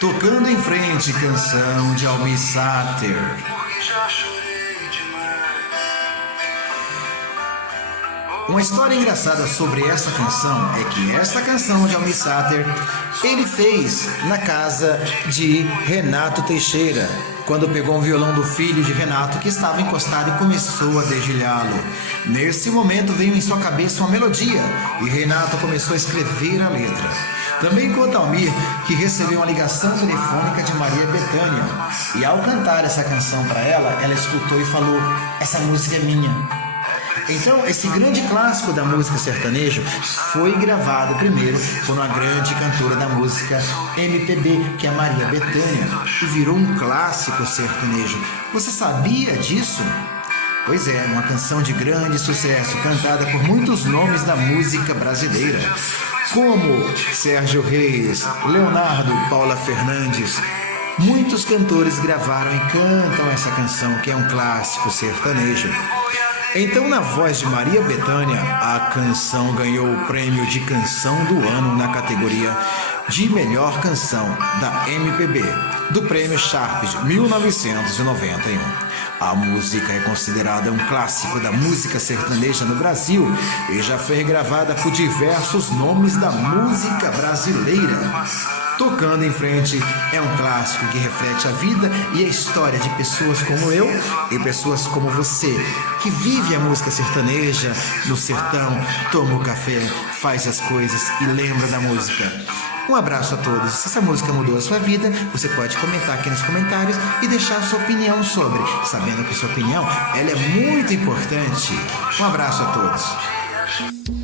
Tocando em frente, canção de Almir Sater. Uma história engraçada sobre essa canção é que essa canção de Almir Sater ele fez na casa de Renato Teixeira, quando pegou um violão do filho de Renato que estava encostado e começou a dedilhá-lo. Nesse momento veio em sua cabeça uma melodia e Renato começou a escrever a letra. Também conta Almir que recebeu uma ligação telefônica de Maria Bethânia e ao cantar essa canção para ela, ela escutou e falou: essa música é minha. Então, esse grande clássico da música sertaneja foi gravado primeiro por uma grande cantora da música MPB, que é a Maria Bethânia, e virou um clássico sertanejo. Você sabia disso? Pois é, uma canção de grande sucesso, cantada por muitos nomes da música brasileira, como Sérgio Reis, Leonardo, Paula Fernandes. Muitos cantores gravaram e cantam essa canção, que é um clássico sertanejo. Então, na voz de Maria Bethânia, a canção ganhou o prêmio de Canção do Ano na categoria de Melhor Canção da MPB, do Prêmio Sharp de 1991. A música é considerada um clássico da música sertaneja no Brasil e já foi gravada por diversos nomes da música brasileira. Tocando em frente é um clássico que reflete a vida e a história de pessoas como eu e pessoas como você, que vive a música sertaneja no sertão, toma o café, faz as coisas e lembra da música. Um abraço a todos. Se essa música mudou a sua vida, você pode comentar aqui nos comentários e deixar a sua opinião sobre, sabendo que sua opinião ela é muito importante. Um abraço a todos.